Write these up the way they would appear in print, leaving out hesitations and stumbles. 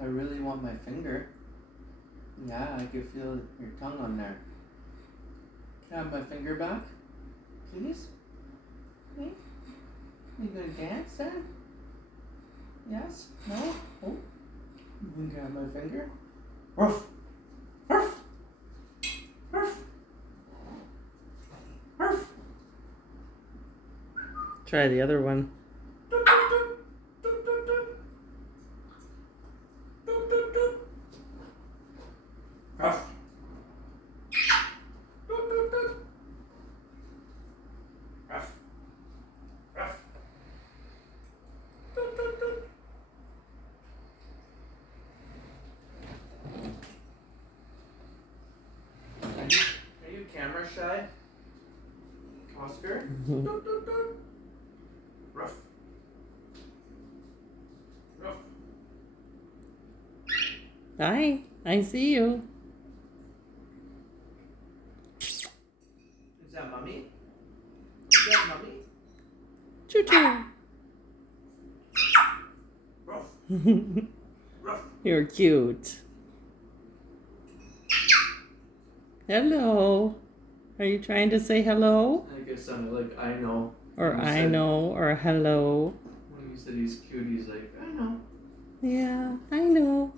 I really want my finger. Yeah, I can feel your tongue on there. Can I have my finger back? Please? Okay. You gonna dance then? Yes? No? Oh. You can grab my finger? Ruff! Ruff! Ruff! Ruff! Try the other one. Ruff! Ruff! Ruff! Are you camera shy, Oscar? Ruff! Ruff! Hi, I see you. Is that mommy? Is that mommy? Choo-choo. Ruff! Ruff! You're cute. Hello. Are you trying to say hello? I think it sounded like I know. Or When you I said- know, or hello? When you said he's cute, he's like, I know. Yeah, I know.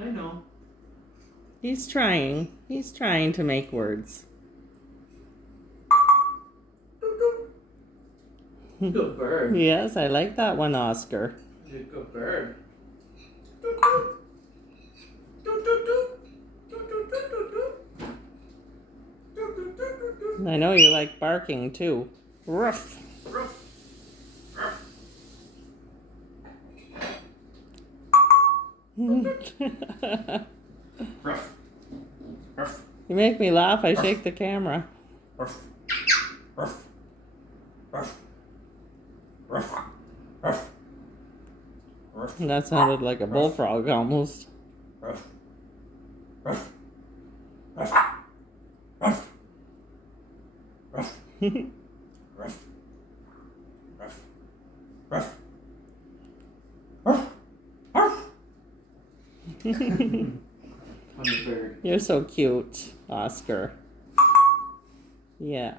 I know. He's trying. He's trying to make words. Good bird. Yes, I like that one, Oscar. You're a good bird. I know you like barking too. Ruff. Ruff. Ruff. Ruff. Ruff. You make me laugh. I shake the camera. Ruff. Ruff. Ruff. Ruff. Ruff. Ruff. That sounded like a bullfrog almost. Ruff. Ruff. Ruff. Ruff. Ruff. Ruff. Ruff. Ruff. Ruff. Ruff. Funny bird. You're so cute, Oscar. Yeah.